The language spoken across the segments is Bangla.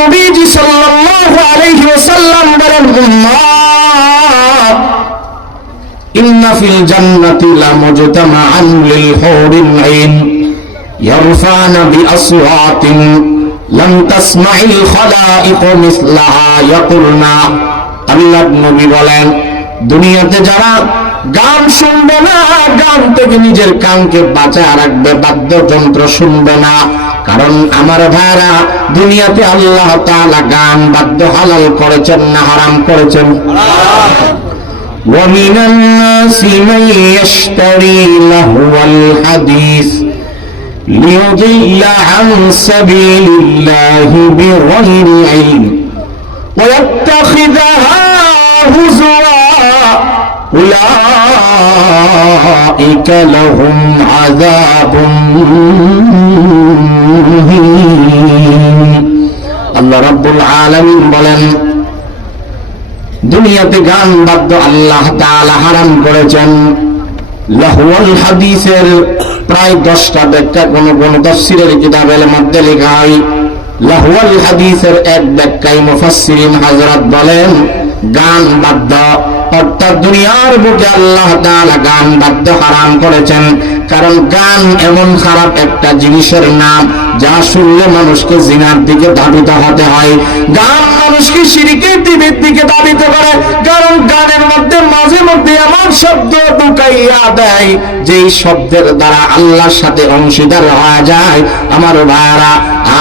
নবীজি সাল্লাল্লাহু আলাইহি ওয়াসাল্লাম বলেন, উম্মাত ইন্না ফিল জান্নাতি লামুজতামাআন লিল হুরিল আইন ইয়ারফানা বিআসওয়াতিন লাম তাসমাইল খালাইক মিসলাহা ইয়াকুলনা। আল্লাহর নবী বলেন, দুনিয়াতে যারা গান শুনবে না, গান থেকে নিজের কানকে বাঁচায় রাখবে, বাদ্যযন্ত্র শুনবে না। কারণ আমার ভাইরা, দুনিয়াতে আল্লাহ তাআলা গান বাদ্য হালাল করেছেন না হারাম করেছেন? وَمِنَ النَّاسِ مَن يَشْتَرِي لَهْوَ الْحَدِيثِ لِيُضِلَّ عَن سَبِيلِ اللَّهِ بِغَيْرِ عِلْمٍ وَيَتَّخِذَهَا هُزُوًا أُولَئِكَ لَهُمْ عَذَابٌ مُهِينٌ। আল্লাহ রাব্বুল আলামিন বলেন, দুনিয়াতে গান বাদ্য আল্লাহ তাআলা হারাম করেছেন। লাহওয়াল হাদিসের প্রায় 10টা ব্যাখ্যা কোন কোন তাফসীরের কিতাবের মধ্যে লেখা হয়। লাহওয়াল হাদিসের এক ব্যাখ্যায় মুফাসসিরিন হযরত বলেন, গান বাদ্য অর্থাৎ দুনিয়ার বুকে আল্লাহ তাআলা গান বাদ্য হারাম করেছেন। কারণ গান এমন খারাপ একটা জিনিসের নাম, যা শুনলে মানুষকে জিনার দিকে ধাবিত হতে হয়। গান মানুষকে শিরকের দিকে ধাবিত করে। কারণ গানের মধ্যে মাঝে মধ্যে এমন শব্দ ঢুকাইয়া দেয়, যেই শব্দের দ্বারা আল্লাহর সাথে অংশীদার হয়ে যায়। আমার ভাইরা,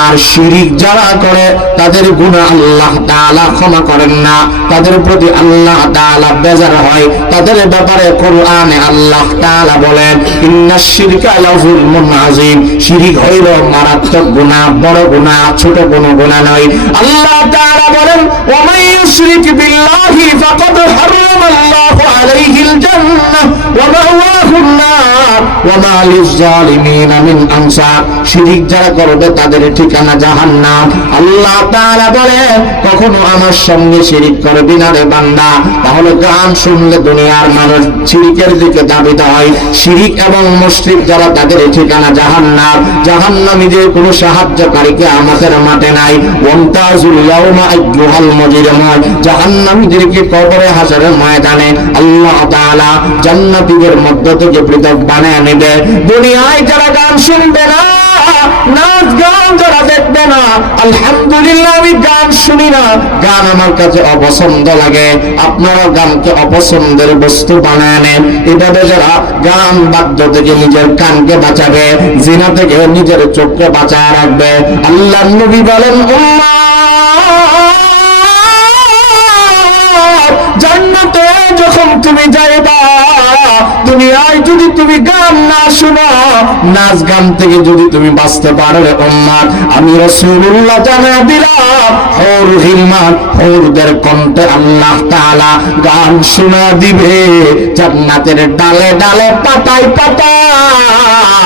আর শিরিক যারা করে তাদের গুনাহ আল্লাহ তাআলা ক্ষমা করেন না, তাদের প্রতি আল্লাহ তাআলা বেজার হয়। তাদের ব্যাপারে কোরআনে আল্লাহ তাআলা বলেন, ইন্নাশ শিরকা লাযুলমুন আযীম, শিরিক হইল মারাত্মক গুনাহ, বড় গুনাহ, ছোট কোনো গুনাহ নয়। আল্লাহ তাআলা বলেন, ওয়া মান ইউশরিক বিল্লাহি ফাকাদ হারামাল্লাহু আলাইহিল জান্নাহ ওয়া মাওয়াহুন নার ওয়া মা লিয-যালিমিনা মিন আনসার। শিরিক যারা করবে তাদের ঠিকানা জাহান্নাম। আল্লাহ তাআলা বলেন, কখনো আমার সঙ্গে শিরিক করবি না রে বান্দা। তাহলে গান শুনলে দুনিয়ার মানুষ শিরিকের দিকে ধাবিত হয়। শিরিক এবং মুশরিক যারা, তাদের ঠিকানা জাহান্নাম। জাহান্নামীদের কোনো সাহায্যকারীকে আমাদের মাঠে নাই। ওয়ান্তাজুল ইয়াউমা আইয়ুহাল মুজরিমুন, জাহান্নামীদেরকে কবরে হাসরের ময়দানে আল্লাহ তাআলা জান্নাতীদের মধ্য থেকে পৃথক বানায় নেবে। দুনিয়ায় যারা গান শুনবে না, নাচ গান যারা দেখবে না, আলহামদুলিল্লাহ আমি গান শুনি না, গান আমার কাছে অপছন্দ লাগে, আপনারা গানকে অপছন্দের বস্তু বানায় নেন। এভাবে যারা গান বাদ্য থেকে নিজের কানকে বাঁচাবে, জিনা থেকে নিজের চোখকে বাঁচায় রাখবে। আল্লাহর নবী বলেন, জান্নাতে যখন তুমি যাইবা, দুনিয়ায় যদি তুমি গান না শোনো, নাচ গান থেকে যদি তুমি বাঁচতে পারো রে উম্মত, আমি রাসূলুল্লাহ জানায়া দিলাম, হুর হিলমান, হুরদের কণ্ঠে আল্লাহ তাআলা গান শোনা দিবে। জান্নাতের ডালে ডালে পাতায় পাতায়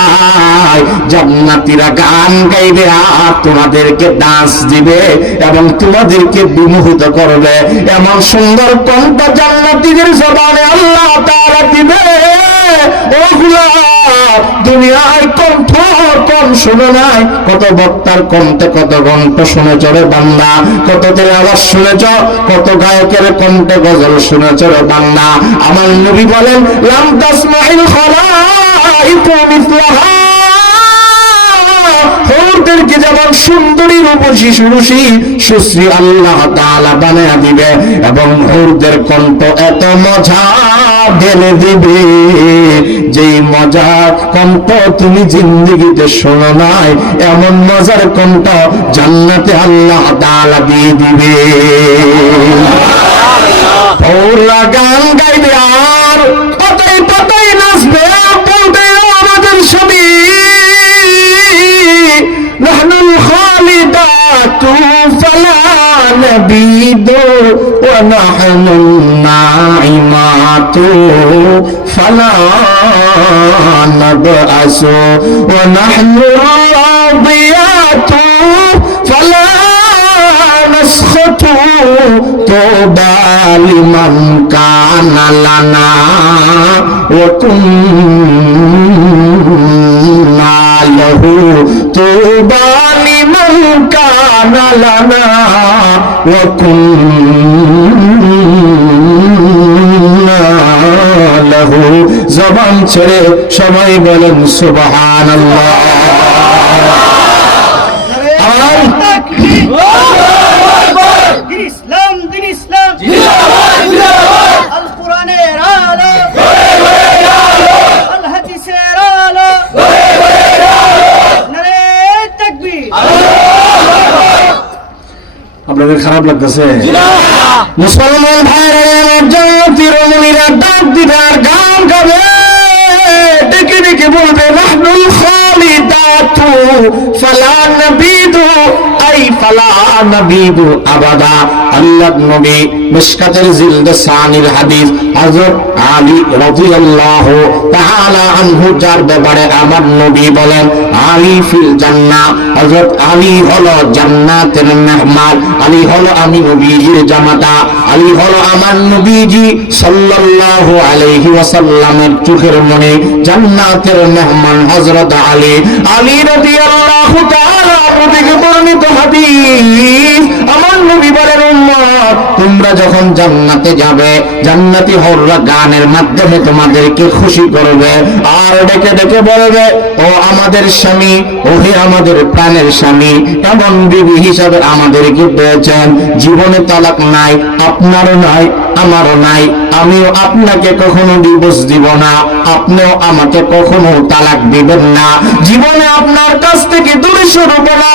জান্নাতীরা গান গাইবে, আর তোমাদেরকে ডান্স দিবে এবং তোমাদেরকে বিমোহিত করবে। এমন সুন্দর কণ্ঠ জান্নাতীদের জবানে আল্লাহ তাআলা দিবে। ওগুলা দুনিয়ায় কণ্ঠ কম শুনে নাই, কত বক্তার কণ্ঠে কত কণ্ঠ শুনেছ রে বান্দা, কত তেলাওয়াত শুনেছ, কত গায়কের কণ্ঠে গজল শুনেছ রে বান্দা। আমার নবী বলেন, লাম তাসমাইল খালাইকু মিসলাহা, হুরদেরকে যেমন সুন্দরী রূপসী সুরুষী সুশ্রী আল্লাহ তাআলা বানায়া দিবে, এবং হুরদের কণ্ঠ এত মজা ঢেলে দিবে, যেই মজার কণ্ঠ তুমি জিন্দেগিতে শোনো নাই, এমন মজার কণ্ঠ জান্নাতে আল্লাহ তাআলা দিয়ে দিবে। ওরা গান গাইবে আর পাতায় পাতায় নাচবে, বলবে আমাদের স্বামী নাহনুল খালিদাতু ফালা নাবিদু ওয়া নাহনুন নাইমাতু ফালা নাবআসু ওয়া নাহনু রাদিয়াতু ফালা নাসখাতু তুবা লিমান কানা লানা ওয়া কুন্না লাহু তুবা লিমান কানা লানা ওয়া কুন্না লাহু। জবান ছেড়ে সবাই বলেন সুবহানাল্লাহ। ইসলাম দিন ইসলাম আল কোরআনের আলো আল হাদিসের আলো নারে তাকবীর। আপনাদের খারাপ লাগতেছে? মুসলমান ভাইরা জান্নাতি রমণীরা ডাক দিবে আর গান গাবে, ডেকে ডেকে বলবে নাহনুল খালিদাতু ফালা নাবিদু আই ফালা নাবিদু আবাদা। আল্লাহর নবী মিশকাতের জিলদে সানির হাদিস হযরত আলী রাদিয়াল্লাহু তাআলা আনহু যার ব্যাপারে আমার নবী বলেন আলী ফিল জান্নাহ। হযরত আলী হলো জান্নাতের মেহমান, আলী হলো আমি নবীজির জামাতা, আলী হলো আমার নবীজি সাল্লাল্লাহু আলাইহি ওয়াসাল্লামের চোখের মনি, জান্নাতের মেহমান হযরত আলী। আলী রাদিয়াল্লাহু তাআলা থেকে বর্ণিত হাদিস আমার নবী বলেন উম্মত তোমরা যখন জান্নাতে যাবে জান্নাতি হররা গানের মাধ্যমে তোমাদেরকে খুশি করবে আর ডেকে ডেকে বলবে ও আমাদের স্বামী, ও হে আমাদের প্রাণের স্বামী, এমন বিবি হিসাবে আমাদেরকে পেয়েছেন, জীবনে তালাক নাই, আপনারও নাই আমারও নাই, আমিও আপনাকে কখনো ডিভোর্স দিব না, আপনিও আমাকে কখনো তালাক দিবেন না, জীবনে আপনার কাছ থেকে দূরে সরব না,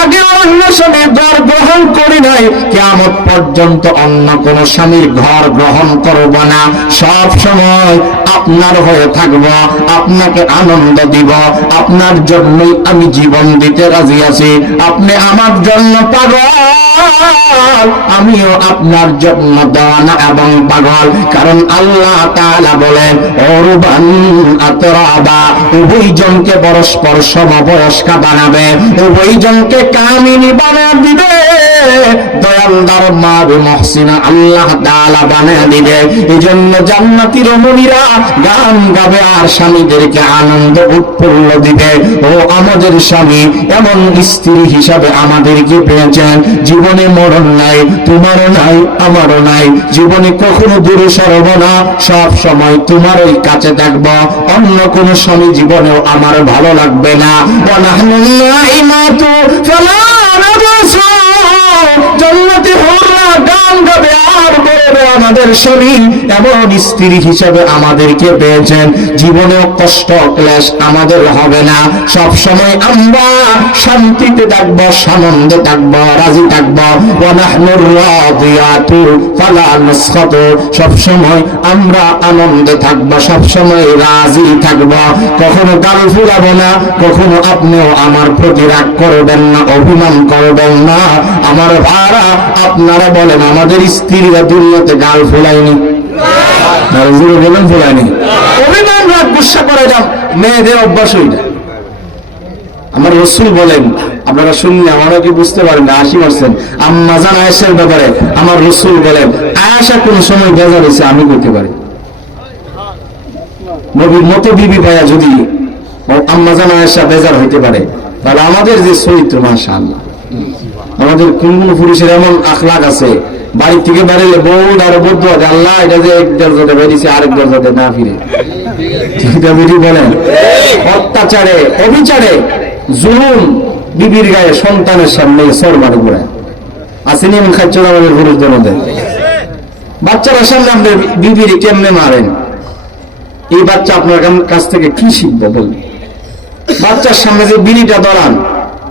আগে অন্য স্বামীর ঘর গ্রহণ করি নাই, কিয়ামত পর্যন্ত অন্য কোন স্বামীর ঘর গ্রহণ করব না, সব সময় আপনার হয়ে থাকব, আপনাকে আনন্দ দিব, আপনার জন্যই আমি জীবন দিতে রাজি আছি, আপনি আমার জন্য পাগল, আমিও আপনার জন্য দেওয়ানা এবং পাগল। কারণ আল্লাহ তাআলা বলেন ওরবান আতরাবা, উভয়জনকে পরস্পর সমবয়স্কা বানাবে, উভয়জনকে কামিনী বানিয়ে দিবে, দয়ালদার মাবে মহসিনা আল্লাহ তাআলা বানিয়ে দিবে। এজন্য জান্নাতি রমণীরা গান গাবে আর স্বামীদেরকে আনন্দ উৎফুল্ল দিবে। ও আমাদের স্বামী, এমন স্ত্রী হিসাবে আমাদেরকে পেয়েছেন, জীবনে মরণ নাই, তোমারও নাই আমারও নাই, জীবনে কখনো দূরে সরব না, সব সময় তোমার ওই কাছে থাকবো, অন্য কোন স্বামী জীবনেও আমার ভালো লাগবে না। জান্নাতে হররা গান গাবে আর বলবে আমাদের স্বামী এমন স্ত্রী হিসেবে আমাদেরকে পেয়েছেন, জীবনেও কষ্ট ক্লেশ আমাদের হবে না, সব সময় আমরা শান্তিতে থাকবো, সানন্দে থাকবো, রাজি থাকবো। ওয়া নাহনুর রাদিয়াতু ফালা নাসখাতু, সব সময় আমরা আনন্দে থাকবো, সব সময় রাজি থাকবো, কখনো গাল ফুরাবো না, কখনো আপনিও আমার প্রতি রাগ করবেন না, অভিমান করবেন না। আমার ভাড়া আপনারা বলেন আমাদের স্ত্রীরা দুনিয়াতে গাল ফুলায়নি, বলেন ফুলায়নি, অভিমান রাগ গুসা করে যান, মেয়েদের অভ্যাস হইটা। আমার রাসূল বলেন, আপনারা শুনলে আমারও কি বুঝতে পারেন না, 80% আম্মা জান আয়েশার ব্যাপারে আমার রাসূল বলেন আয়েশা কোন সময় বেজার হয়েছে আমি করতে পারি, নবীর মতো বিবি পায়া যদি আম্মা জান আয়েশা বেজার হইতে পারে, তাহলে আমাদের যে চরিত্র মাশাআল্লাহ, আমাদের কোন কোন পুরুষের এমন আখলাক আছে, বাড়ি থেকে বাড়িলে বউ আর বৌদ্ধ আল্লাহ এটা যে এক দরজাতে বেরিয়েছে আরেক দরজাতে না ফিরে, বলেন অত্যাচারে অবিচারে জুলুম বিবির গায়ে সন্তানের সামনে সরমারে ঘুরায় আসেনি, এমন খাচ্ছ আমাদের পুরুষদের মধ্যে, বাচ্চারা সামনে আপনি বিবির কেমনে মারেন, এই বাচ্চা আপনার কাছ থেকে কি শিখবে বলুন, বাচ্চার সামনে যে বিড়িটা ধরান,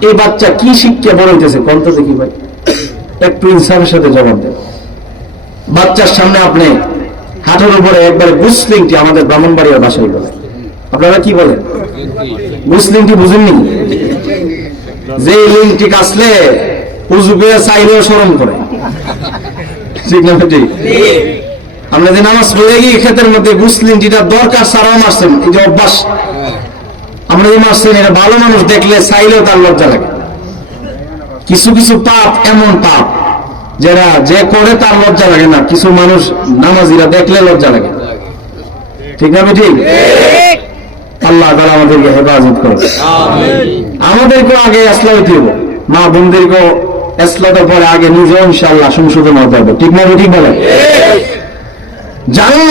এই বাচ্চা কি শিক্ষা বড় হইতেছে কোনটা দেখি ভাই, একটু ইনসাফের সাথে জবাব দেন। বাচ্চার সামনে আপনি হাঁটুর উপরে একবারে গুসলিংটি, আমাদের ব্রাহ্মণবাড়িয়ার ভাষায় বলে, আপনারা কি বলেন গুসলিংটি বুঝেননি, যে লিংটি কাছলে উজু করে চাইলেও শরম করে, ঠিক না ঠিক? আমরা যে নামাজ পড়ে গিয়ে ক্ষেতের মধ্যে গুসলিংটিটা দরকার সারাও মারছেন, এই যে অভ্যাস আমরা যে মারছেন, এটা ভালো মানুষ দেখলে চাইলেও তার লজ্জা লাগে। কিছু কিছু পাপ এমন পাপ যারা যে করে তার লজ্জা লাগে না, কিছু মানুষ নামাজিরা দেখলে লজ্জা লাগে, ঠিক না ঠিক? আল্লাহ তাআলা আমাদেরকে হেফাজত করুন। আমাদেরকেও আগে আসলা হইতে হবে, মা বোনদেরকেও আসলাতে পরে আগে নিজেও ইনশাআল্লাহ সংশোধন হতে হবে। ঠিক না ঠিক বলে? জানেন